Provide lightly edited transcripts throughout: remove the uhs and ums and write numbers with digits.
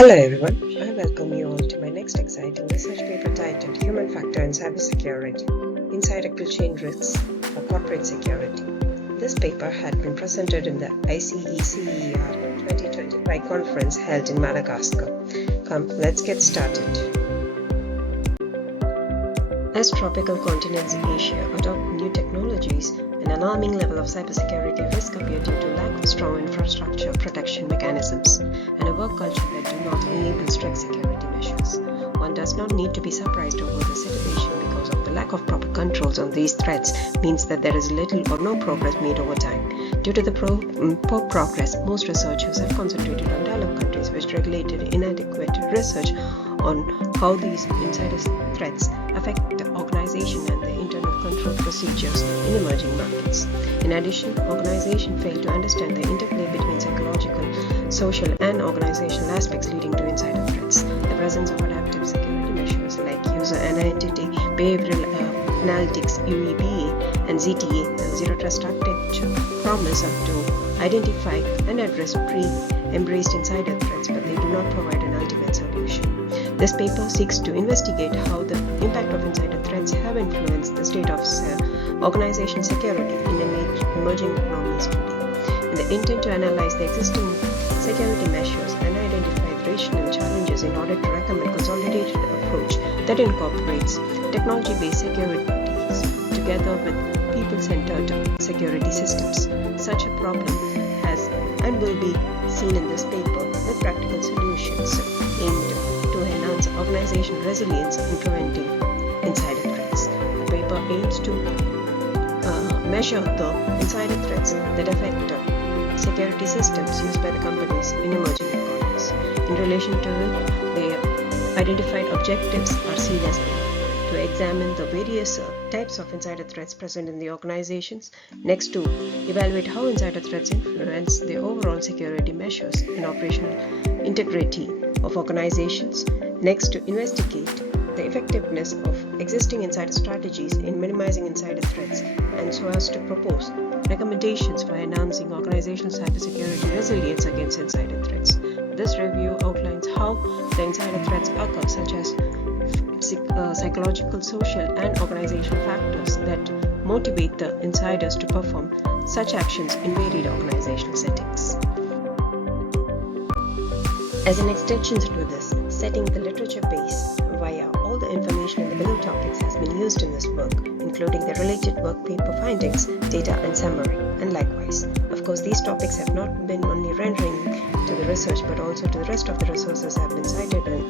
Hello everyone, I welcome you all to my next exciting research paper titled Human Factor in CyberSecurity, Insider Chain Risks for Corporate Security. This paper had been presented in the ICECER 2025 conference held in Madagascar. Come, let's get started. As tropical continents in Asia adopt new technologies, an alarming level of cybersecurity risk appear due to lack of strong infrastructure protection mechanisms and a work culture that do not enable strict security measures. One does not need to be surprised over the situation because of the lack of proper controls on these threats means that there is little or no progress made over time. Due to the poor progress, most researchers have concentrated on developed countries which regulated inadequate research on how these insider threats affect the organization and the internal control procedures in emerging markets. In addition, organizations fail to understand the interplay between psychological, social, and organizational aspects leading to insider threats. The presence of adaptive security measures like user and entity behavioral analytics (UEBA) and ZTA Zero Trust Architecture promise to identify and address pre-embraced insider threats, but they do not provide an ultimate solution. This paper seeks to investigate how the impact of insider threats have influenced the state of organization security in emerging economies today. In the intent to analyze the existing security measures and identify the rational challenges in order to recommend a consolidated approach that incorporates technology-based securities together with people-centered security systems. Such a problem has and will be seen in this paper with practical solutions aimed to enhance organizational resilience in preventing insider threats. The paper aims to measure the insider threats that affect security systems used by the companies in emerging economies. In relation to it, the identified objectives are seen as to examine the various types of insider threats present in the organizations. Next, to evaluate how insider threats influence the overall security measures and operational integrity of organizations. Next, to investigate the effectiveness of existing insider strategies in minimizing insider threats, and so as to propose recommendations for enhancing organizational cybersecurity resilience against insider threats. This review outlines how the insider threats occur, such as psychological, social, and organizational factors that motivate the insiders to perform such actions in varied organizational settings. As an extension to this, setting the literature base via all the information in the below topics has been used in this work, including the related work paper findings, data, and summary, and likewise. Of course, these topics have not been only rendering to the research, but also to the rest of the resources have been cited and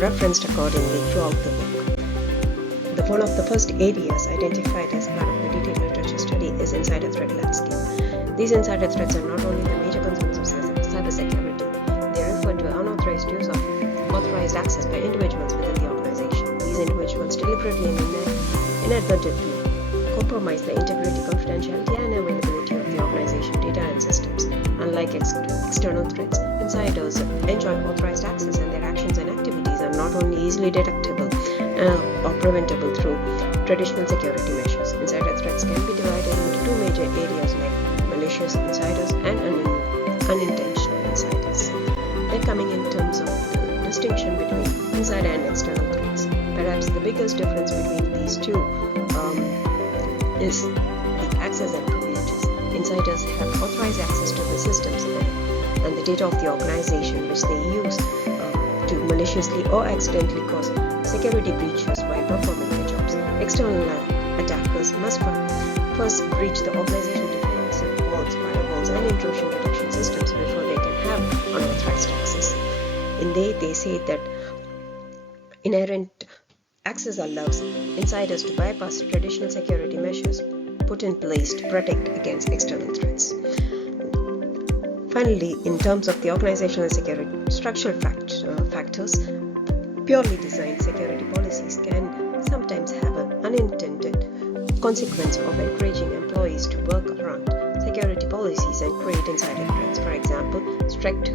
referenced accordingly throughout the work. One of the first areas identified as part of the detailed literature study is insider threat landscape. These insider threats are not only the major concerns of cybersecurity, they refer to unauthorized use of authorized access by individuals within the organization. These individuals deliberately and inadvertently compromise the integrity, confidentiality, and availability of the organization data and systems. Unlike external threats, insiders enjoy authorized access, and their actions and activities are not only easily detectable or preventable through traditional security measures. Insider threats can be divided into two major areas like malicious insiders and unintentional insiders. Then coming in terms of the distinction between insider and external threats. Perhaps the biggest difference between these two is the access and privileges. Insiders have authorized access to the systems and the data of the organization, which they use to maliciously or accidentally cause security breaches while performing their jobs. External attackers must first breach the organizational defensive walls, firewalls, and intrusion detection systems before they can have unauthorized access. They say that inherent access allows insiders to bypass traditional security measures put in place to protect against external threats. Finally, in terms of the organizational security structural factors, purely designed security policies can sometimes have an unintended consequence of encouraging employees to work around security policies and create insider threats. For example, strict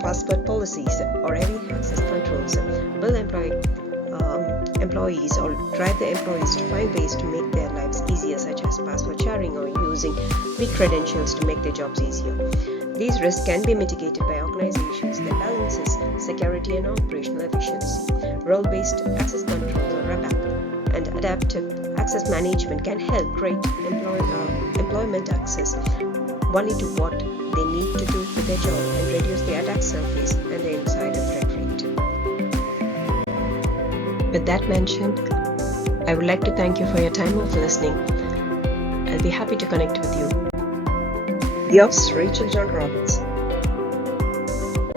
password policies or heavy access controls will employees or drive the employees to find ways to make their lives easier, such as password sharing or using weak credentials to make their jobs easier. These risks can be mitigated by organizations that balances security and operational efficiency. Role-based access control or RABAC and adaptive access management can help create employment access only to what they need to do with their job and reduce the attack surface and the insider threat rate. With that mentioned, I would like to thank you for your time of listening. I'll be happy to connect with you. Yours, Rachel John Roberts.